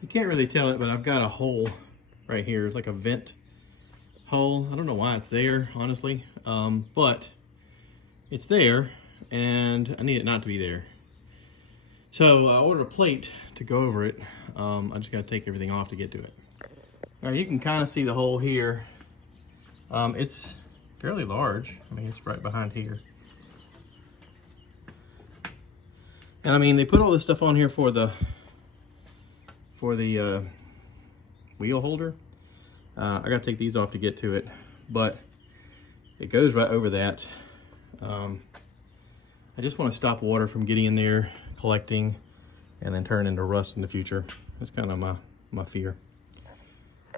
You can't really tell it, but I've got a hole right here. It's like a vent hole. I don't know why it's there, honestly, but it's there, and I need it not to be there. So I ordered a plate to go over it. I just got to take everything off to get to it. All right, you can kind of see the hole here. It's fairly large. I mean, it's right behind here. And I mean, they put all this stuff on here for the wheel holder. I gotta take these off to get to it, but it goes right over that. I just want to stop water from getting in there, collecting, and then turn into rust in the future. That's kind of my fear.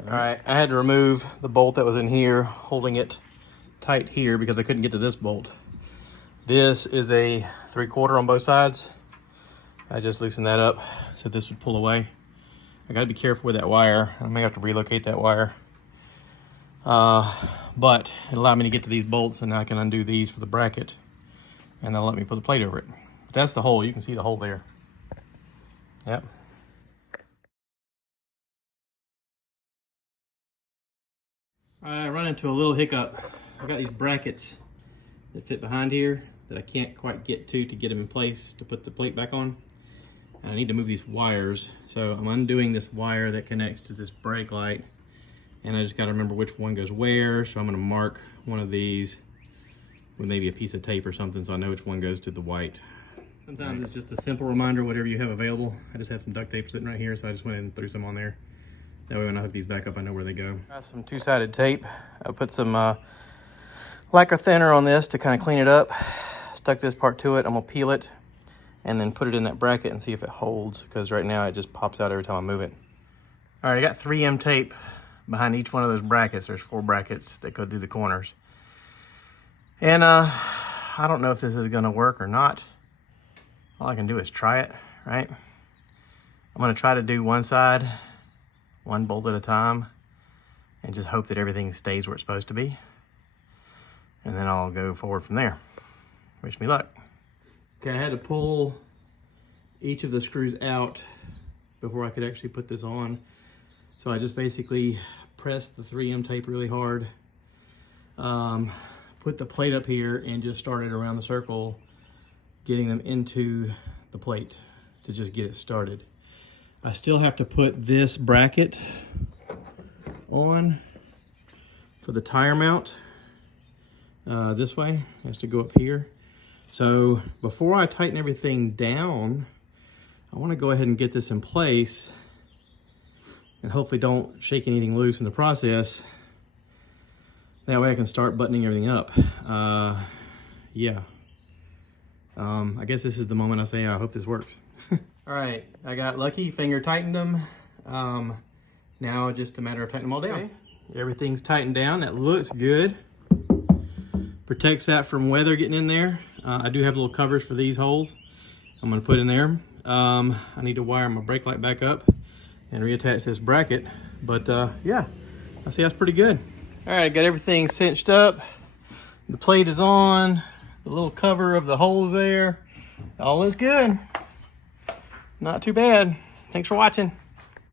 All right, I had to remove the bolt that was in here, holding it tight here because I couldn't get to this bolt. This is a 3/4 on both sides. I just loosened that up so this would pull away. I gotta be careful with that wire. I may have to relocate that wire. But it allowed me to get to these bolts, and I can undo these for the bracket, and they'll let me put the plate over it. But that's the hole. You can see the hole there. Yep. I run into a little hiccup. I got these brackets that fit behind here that I can't quite get to get them in place to put the plate back on. And I need to move these wires. So I'm undoing this wire that connects to this brake light, and I just got to remember which one goes where. So I'm going to mark one of these with maybe a piece of tape or something so I know which one goes to the white. Sometimes it's just a simple reminder, whatever you have available. I just had some duct tape sitting right here, so I just went in and threw some on there. That way when I hook these back up, I know where they go. Got some two-sided tape. I put some lacquer thinner on this to kind of clean it up. Stuck this part to it. I'm gonna peel it and then put it in that bracket and see if it holds, because right now it just pops out every time I move it. All right, I got 3M tape behind each one of those brackets. There's 4 brackets that go through the corners. And I don't know if this is gonna work or not. All I can do is try it, right? I'm gonna try to do one side, one bolt at a time, and just hope that everything stays where it's supposed to be. And then I'll go forward from there. Wish me luck. Okay, I had to pull each of the screws out before I could actually put this on. So I just basically pressed the 3M tape really hard, put the plate up here, and just started around the circle, getting them into the plate to just get it started. I still have to put this bracket on for the tire mount. This way, it has to go up here. So before I tighten everything down, I want to go ahead and get this in place and hopefully don't shake anything loose in the process. That way I can start buttoning everything up. Yeah. I guess this is the moment I say I hope this works. All right, I got lucky, finger tightened them. Now just a matter of tightening them all down. Okay. Everything's tightened down, that looks good. Protects that from weather getting in there. I do have little covers for these holes I'm gonna put in there. I need to wire my brake light back up and reattach this bracket. But yeah, I see that's pretty good. All right, got everything cinched up. The plate is on, the little cover of the holes there. All is good. Not too bad. Thanks for watching.